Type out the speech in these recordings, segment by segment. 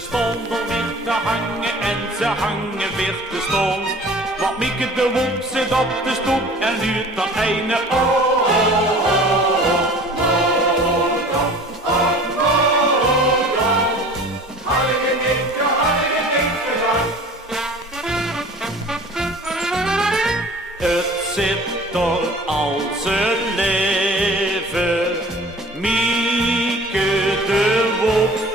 Ze stonden weer te hangen en ze hangen weer te stond. Want Mieke de Wop zit op de stoep en luurt dat ene het zit door al zijn leven, Mieke de Wop.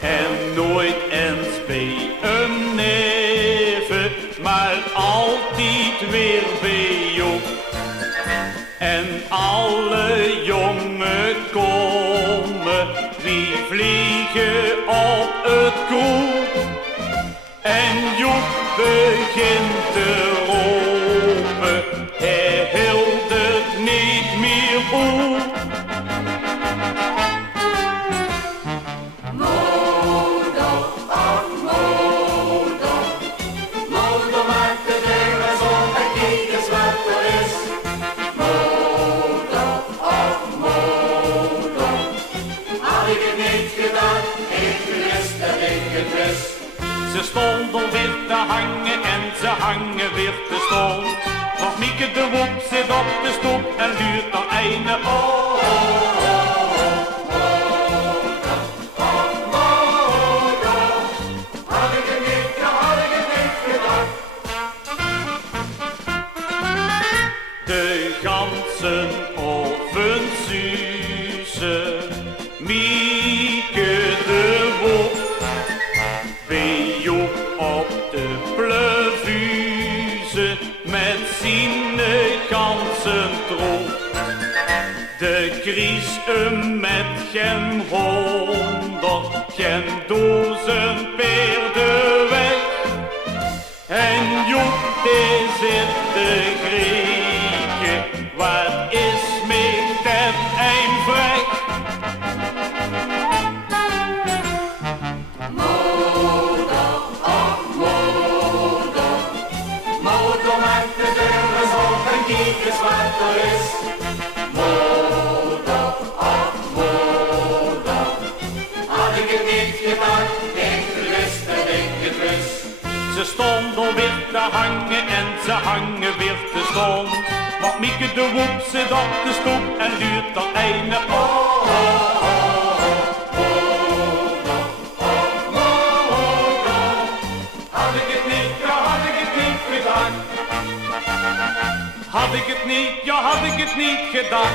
En nooit eens bij een neven, maar altijd weer bij Joep. En alle jongen komen, wie vliegen op het kroeg. En Joep begint te roepen, hij hield het niet meer op. Moeder maakt de deur eens op en kijk eens wat er is. Moeder, oh moeder, had ik het niet gedaan, ik wist dat ik het wist. Ze stonden weer te hangen en ze hangen weer te stond. Want Mieke de Wop zit op de stoep en luurt dan einde Had ik het niet gedaan. de ganzen oven zuzen, Mieke de Wop. Bij Joep op de plevuze met zijn ganzen troep. De Kries met geen 100, geen 1000 paarden weg. En Joep die zit te grieken, wat is mij dat een vrek? Moeder maakt de deur eens op en kijk eens wat er is. Moeder, oh moeder, had ik het niet gedaan, ik wist dat ik het wist. Ze stonden weer te hangen en ze hangen weer te stond. Want Mieke de Wop zit op de stoep en luurt dat ene Had ik het niet, ja had ik het niet gedaan. Had ik het niet, ja had ik het niet gedaan.